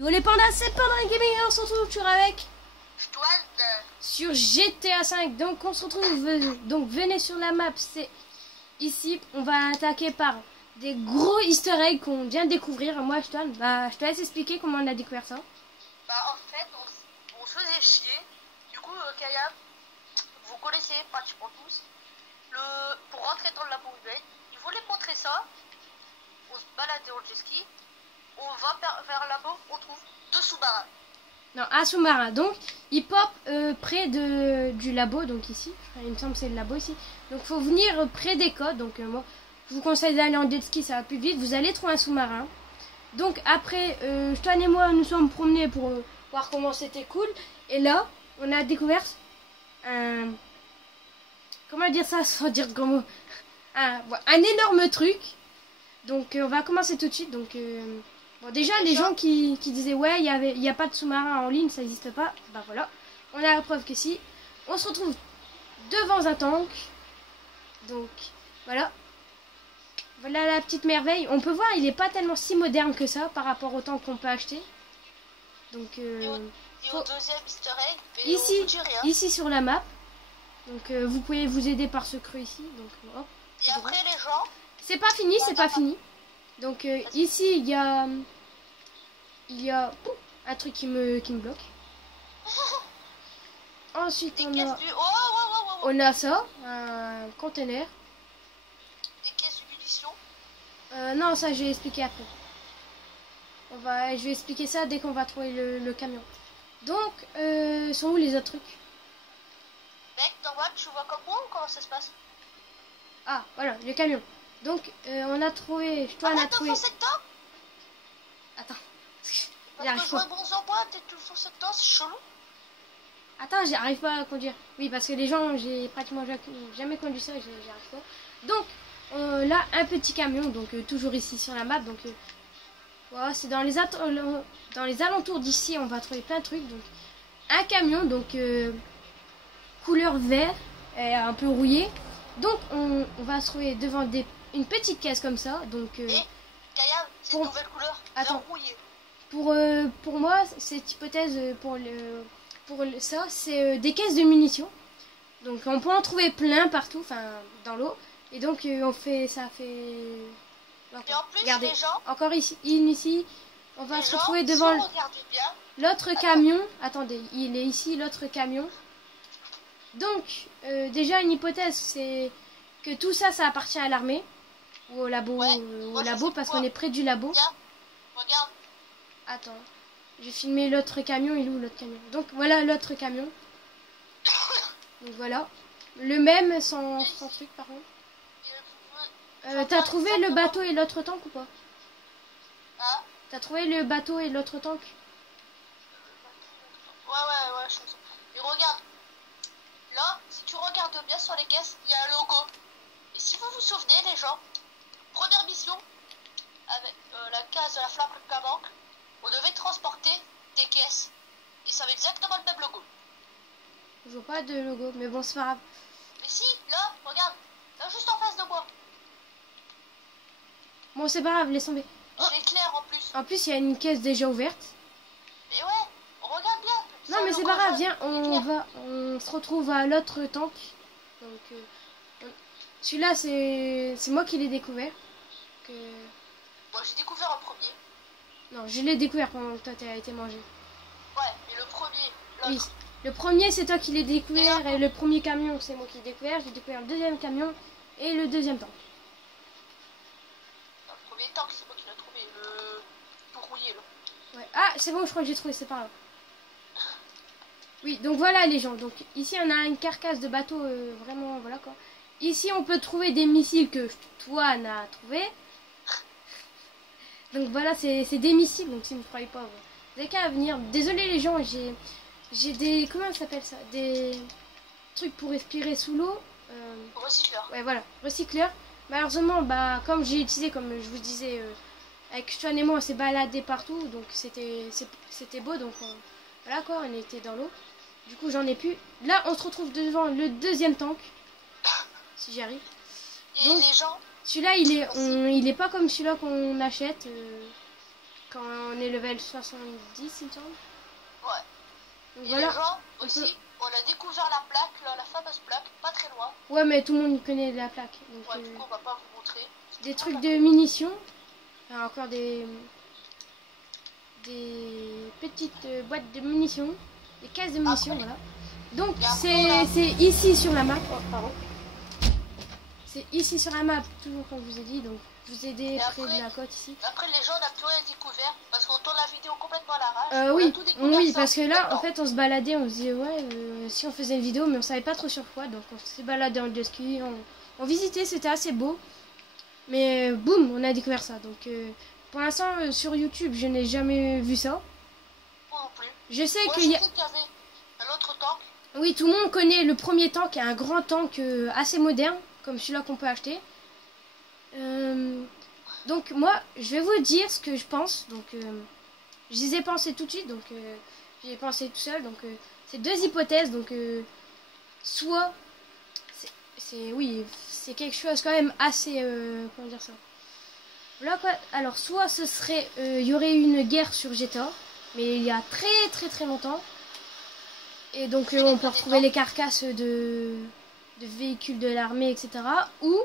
Yo les pandas, c'est Panda Gaming et on se retrouve toujours avec Stouane sur GTA 5. Donc on se retrouve, donc venez sur la map, c'est ici. On va attaquer par des gros easter eggs qu'on vient de découvrir. Moi Stouane, je te laisse expliquer comment on a découvert ça. Bah en fait on se faisait chier. Du coup Kaya, vous connaissez pratiquement tous. Pour rentrer dans le labo Rebate, il voulait montrer ça. On se baladait en jet ski. On va vers le labo, on trouve deux sous-marins. Non, un sous-marin. Donc il pop près du labo, donc ici. Il me semble que c'est le labo ici. Donc faut venir près des côtes. Donc moi je vous conseille d'aller en jet ski, ça va plus vite. Vous allez trouver un sous-marin. Donc après, Stouane et moi nous sommes promenés pour voir comment c'était cool. Et là, on a découvert un... Comment dire ça sans dire gros mot, un énorme truc. Donc on va commencer tout de suite. Donc bon, déjà les gens qui disaient ouais il y a pas de sous-marin en ligne, ça n'existe pas. Bah voilà, on a la preuve que si. On se retrouve devant un tank. Donc voilà. Voilà la petite merveille. On peut voir il est pas tellement si moderne que ça par rapport au tank qu'on peut acheter. Donc Et au deuxième easter egg, mais ici, on vous dit rien. ici sur la map. Donc vous pouvez vous aider par ce creux ici. Donc hop. Et après les gens. C'est pas fini, c'est pas fini. Donc ici il y a un truc qui me bloque. Ensuite on a ça, un conteneur. Des caisses de munitions. Non, ça je vais expliquer après. Je vais expliquer ça dès qu'on va trouver le camion. Donc sont où les autres trucs? Mec, normal, tu vois comme moi ou comment ça se passe? Ah voilà, le camion. Donc on a trouvé, Stouane a trouvé. Attends. Parce que je vois bronze en bois, peut-être tu le fonces dedans, c'est chelou. Attends, j'arrive pas à conduire. Oui, parce que les gens, j'ai pratiquement jamais conduit ça, j'y arrive pas. Donc là, un petit camion, donc toujours ici sur la map. Donc voilà, c'est dans les alentours d'ici, on va trouver plein de trucs. Donc un camion, donc couleur vert, et un peu rouillé. Donc on va se trouver devant une petite caisse comme ça. Donc Kaya, c'est une nouvelle couleur. Attends. Rouillé. Pour moi, cette hypothèse ça, c'est des caisses de munitions. Donc on peut en trouver plein partout, enfin dans l'eau. Et donc ça fait. Et en plus, regardez, les gens. encore ici, on va se retrouver devant l'autre Attends. camion. Attendez, il est ici l'autre camion. Donc déjà une hypothèse, c'est que tout ça, ça appartient à l'armée ou au labo, parce qu'on est près du labo. Tiens, regarde. Attends, j'ai filmé l'autre camion. Il est où l'autre camion? Donc voilà l'autre camion. Donc voilà, le même sans truc par contre. T'as trouvé le bateau et l'autre tank ou pas? Hein? T'as trouvé le bateau et l'autre tank? Ouais, je pense. Mais regarde. Là, si tu regardes bien sur les caisses, il y a un logo. Et si vous vous souvenez, les gens, première mission, avec la case de la flamme de banque, on devait transporter des caisses. Et ça avait exactement le même logo. Je vois pas de logo, mais bon, c'est pas grave. Mais si, là, regarde, là juste en face de moi. Bon, c'est pas grave, laisse tomber. C'est clair en plus. En plus, il y a une caisse déjà ouverte. Mais ouais, on regarde bien. Non, mais c'est pas grave, viens, on se retrouve à l'autre tank. Donc, celui-là, c'est moi qui l'ai découvert. Moi, j'ai découvert un premier. Non, je l'ai découvert pendant que toi, t'as été mangé. Ouais, mais le premier, Oui, l'autre. le premier, c'est toi qui l'ai découvert. Et le premier camion, c'est moi qui l'ai découvert. J'ai découvert le deuxième camion et le deuxième tank. Le premier tank, c'est moi qui l'ai trouvé. Le tout rouillé, là. Ouais. Ah, c'est bon, je crois que j'ai trouvé, c'est pas grave. Oui, donc voilà les gens. Donc ici, on a une carcasse de bateau, vraiment, voilà quoi. Ici, on peut trouver des missiles que Stouane a trouvé. Donc voilà, c'est des missiles. Donc si vous ne croyez pas, vous n'avez qu'à venir. Désolé les gens, j'ai des... Comment ça s'appelle ça? Des trucs pour respirer sous l'eau. Recycleur. Ouais, voilà, recycleur. Malheureusement, comme j'ai utilisé, comme je vous disais, avec Stouane et moi, on s'est baladé partout. Donc c'était beau. Donc voilà quoi, on était dans l'eau. Du coup, j'en ai plus. Là, on se retrouve devant le deuxième tank. Si j'y arrive. Et donc, les gens. celui-là, il est pas comme celui-là qu'on achète. quand on est level 70, il me semble. Ouais. Donc Et voilà. les gens aussi, on a découvert la plaque, là, la fameuse plaque, pas très loin. Ouais, mais tout le monde connaît la plaque. Donc, Ouais, du coup, on va pas vous montrer. des trucs de munitions. Alors, encore des petites boîtes de munitions. Des caisses de munitions, Après, voilà. Donc, et après, c'est ici sur la map. Oh, pardon. C'est ici sur la map, toujours comme je vous ai dit. Donc, je vous ai aidé près de la côte ici. Après, les gens, on n'a plus rien découvert parce qu'on tourne la vidéo complètement à l'arrache. On a Oui, tout découvert oui, ça parce que là, maintenant. en fait, on se baladait, on se disait, ouais, si on faisait une vidéo, mais on savait pas trop sur quoi. Donc, on s'est baladé en jet ski, on visitait, c'était assez beau. Mais boum, on a découvert ça. Donc, pour l'instant, sur YouTube, je n'ai jamais vu ça. Moi non plus. Je sais Moi, qu'il y a. je sais qu'il y avait un autre tank. Oui, tout le monde connaît le premier tank, un grand tank assez moderne, comme celui-là qu'on peut acheter. Donc moi, je vais vous dire ce que je pense. Donc, je les ai pensés tout de suite. Donc, j'ai pensé tout seul. Donc, c'est deux hypothèses. Donc, soit, oui, c'est quelque chose quand même assez, comment dire ça. Là quoi. Alors, soit ce serait, il y aurait une guerre sur GTA, mais il y a très très très longtemps. Et donc on peut retrouver les carcasses de véhicules de l'armée, etc. Ou,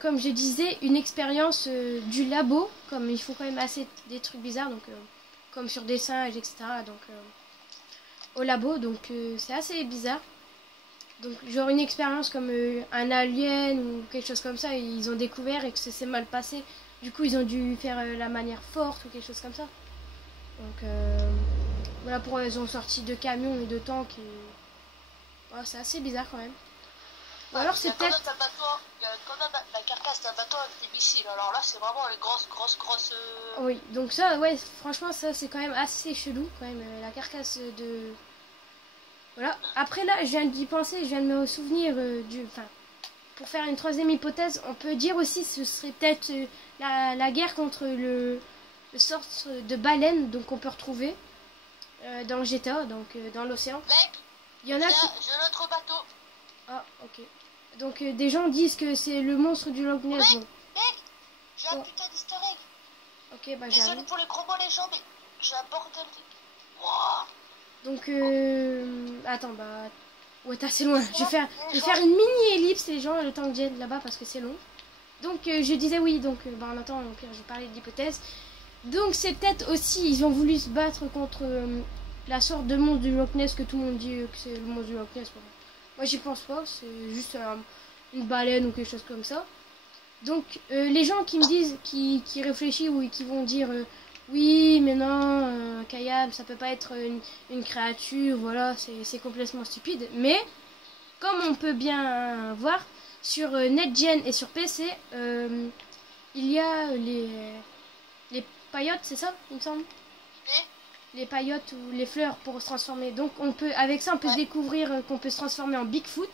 comme je disais, une expérience du labo, comme il faut quand même assez des trucs bizarres, donc comme sur des singes, etc. Donc au labo, donc c'est assez bizarre. Donc genre une expérience comme un alien ou quelque chose comme ça, ils ont découvert et que ça s'est mal passé. Du coup ils ont dû faire la manière forte ou quelque chose comme ça. Donc voilà pourquoi ils ont sorti de camions et de tanks. Et... Oh, c'est assez bizarre quand même. Ou alors c'est peut-être... Il y a quand même la carcasse d'un bateau avec des missiles. Alors là, c'est vraiment les grosses... Oui, donc ça, ouais, franchement, ça c'est quand même assez chelou, quand même, la carcasse de... Voilà. Après là, je viens d'y penser, je viens de me souvenir Enfin, pour faire une troisième hypothèse, on peut dire aussi ce serait peut-être la guerre contre le sorte de baleine donc on peut retrouver dans le GTA, donc dans l'océan. Mec, il y en a qui... j'ai notre bateau. Ah, ok. Donc des gens disent que c'est le monstre du Loch Ness. Mec, j'ai un putain d'easter egg. Ok, bah Désolé j'arrive. pour les gros mots les gens, mais j'ai un bordel de... Wow. Donc, attends, bah... Ouais, t'es assez loin. Je vais faire une mini-ellipse, les gens, le temps que j'aille là-bas, parce que c'est long. Donc, je disais oui, donc, bah, en attendant, je vais parler de l'hypothèse. Donc, c'est peut-être aussi, ils ont voulu se battre contre la sorte de monstre du Loch Ness, que tout le monde dit que c'est le monstre du Loch Ness. Moi, j'y pense pas, c'est juste une baleine ou quelque chose comme ça. Donc, les gens qui me disent, qui réfléchissent ou qui vont dire... oui, mais non, Kayab, ça peut pas être une créature, voilà, c'est complètement stupide. Mais, comme on peut bien voir, sur NetGen et sur PC, il y a les paillotes, c'est ça, il me semble? Les paillotes ou les fleurs pour se transformer. Donc, avec ça, on peut découvrir qu'on peut se transformer en Bigfoot.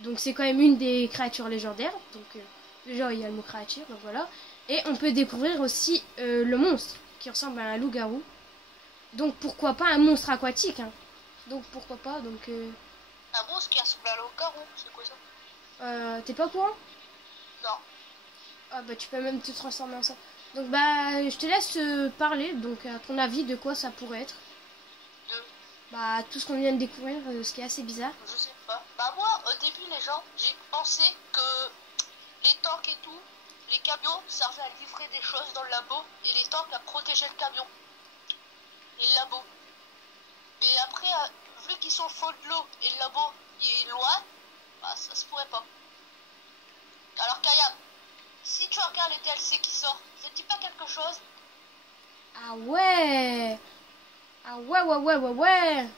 Donc, c'est quand même une des créatures légendaires. Donc, déjà, il y a le mot créature, donc voilà. Et on peut découvrir aussi le monstre, qui ressemble à un loup-garou. Donc pourquoi pas un monstre aquatique, hein. Donc pourquoi pas, donc... Un monstre qui ressemble à un loup-garou, c'est quoi ça? T'es pas au courant? Non. Ah bah tu peux même te transformer en ça. Donc bah je te laisse parler, donc à ton avis de quoi ça pourrait être? Bah tout ce qu'on vient de découvrir, ce qui est assez bizarre. Je sais pas. Bah moi au début les gens, j'ai pensé que les tanks et tout, les camions servaient à livrer des choses dans le labo et les tanks à protéger le camion et le labo. Mais après, vu qu'ils sont au fond de l'eau et le labo il est loin, bah ça se pourrait pas. Alors Kayam, si tu regardes les DLC qui sortent, ça te dit pas quelque chose? Ah ouais! Ah ouais.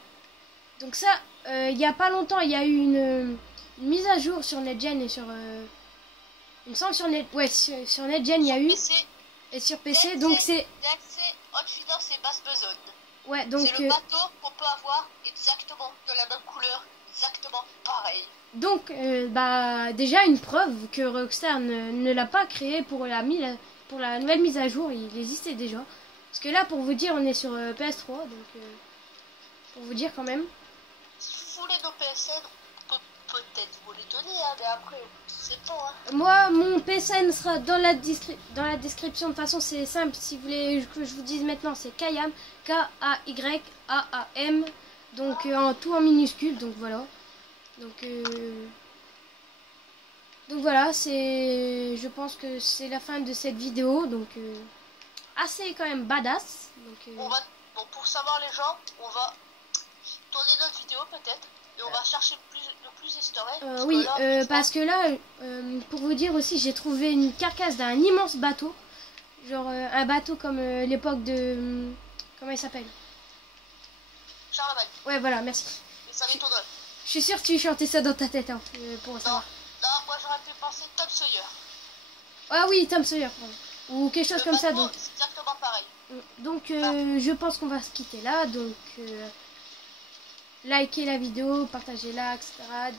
Donc ça, il y a pas longtemps, il y a eu une mise à jour sur NetGen et sur... il me semble sur NetGen il y a eu PC, et sur PC DLC, donc c'est DLC haute finance et basse besogne. ouais donc c'est le bateau qu'on peut avoir exactement de la même couleur, exactement pareil. Donc bah déjà une preuve que Rockstar ne l'a pas créé pour la nouvelle mise à jour, il existait déjà. Parce que là pour vous dire on est sur PS3 donc pour vous dire quand même. Si vous voulez nos PSN, on peut peut-être vous les donner, hein, mais après, c'est pas. Hein. Moi, mon PSN sera dans la description. De toute façon, c'est simple. Si vous voulez que je vous dise maintenant, c'est Kayam. Kayyaam. Donc, en tout en minuscule. Donc, voilà. Donc voilà, je pense que c'est la fin de cette vidéo. Donc, assez quand même badass. Donc, bon, pour savoir les gens, on va tourner notre vidéo peut-être. Et on va chercher le plus easter egg. Oui, parce que là, pour vous dire aussi, j'ai trouvé une carcasse d'un immense bateau. Genre un bateau comme l'époque de... comment il s'appelle? Charlemagne. Ouais, voilà, merci. Et ça m'étonnerait. Je suis sûre que tu chantais ça dans ta tête, hein, pour savoir. Non, moi j'aurais pu penser Tom Sawyer. Ah oui, Tom Sawyer, pardon. Ou quelque chose comme ça. Donc, c'est exactement pareil. Donc, je pense qu'on va se quitter là. Donc, likez la vidéo, partagez-la, etc.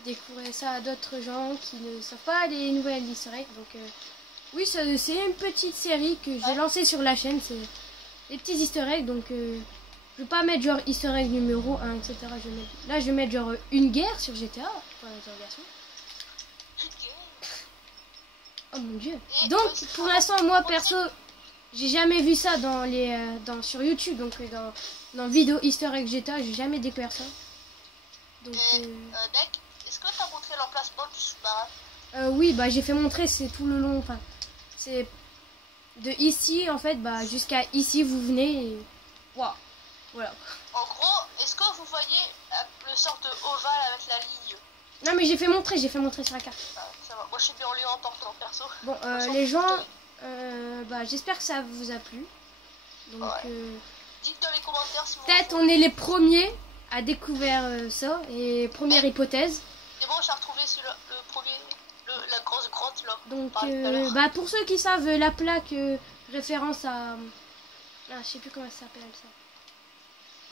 Découvrez ça à d'autres gens qui ne savent pas les nouvelles easter eggs. Donc, oui, c'est une petite série que j'ai lancée sur la chaîne. C'est des petits easter eggs. Donc, je vais pas mettre genre easter egg numéro 1, etc. Là, je vais mettre genre une guerre sur GTA. Pour l'interrogation. Oh mon dieu. Donc, pour l'instant, moi, perso, j'ai jamais vu ça sur YouTube. Donc, dans vidéo easter egg GTA, j'ai jamais découvert ça. Donc, mec, est-ce que t'as montré l'emplacement du sous-marin? Oui, bah j'ai fait montrer, c'est tout le long, enfin, c'est de ici, en fait, bah jusqu'à ici, vous venez et... Waouh, voilà. En gros, est-ce que vous voyez le sort de ovale avec la ligne? Non, mais j'ai fait montrer sur la carte. Ah, ça va. Moi, je suis bien en lieu en portant, perso. Bon, les gens, bah j'espère que ça vous a plu. Donc, dites dans les commentaires si vous... Peut-être on est les premiers à découvrir ça, et première hypothèse. Et bon, j'ai retrouvé le premier, la grosse grotte là. Donc, bah pour ceux qui savent, la plaque référence à... Ah, je sais plus comment ça s'appelle ça.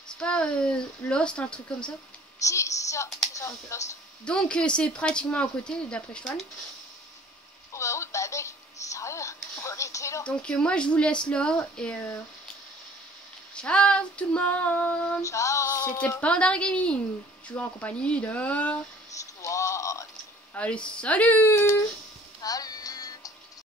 C'est pas Lost, un truc comme ça? Si, c'est ça, okay. Lost. Donc, c'est pratiquement à côté, d'après Chouan. Oh bah oui, bah mec, sérieux, on était là. Donc, moi je vous laisse là, et... Ciao tout le monde. Ciao. C'était Panda Gaming. Toujours en compagnie de... Squad. Allez, salut. Salut.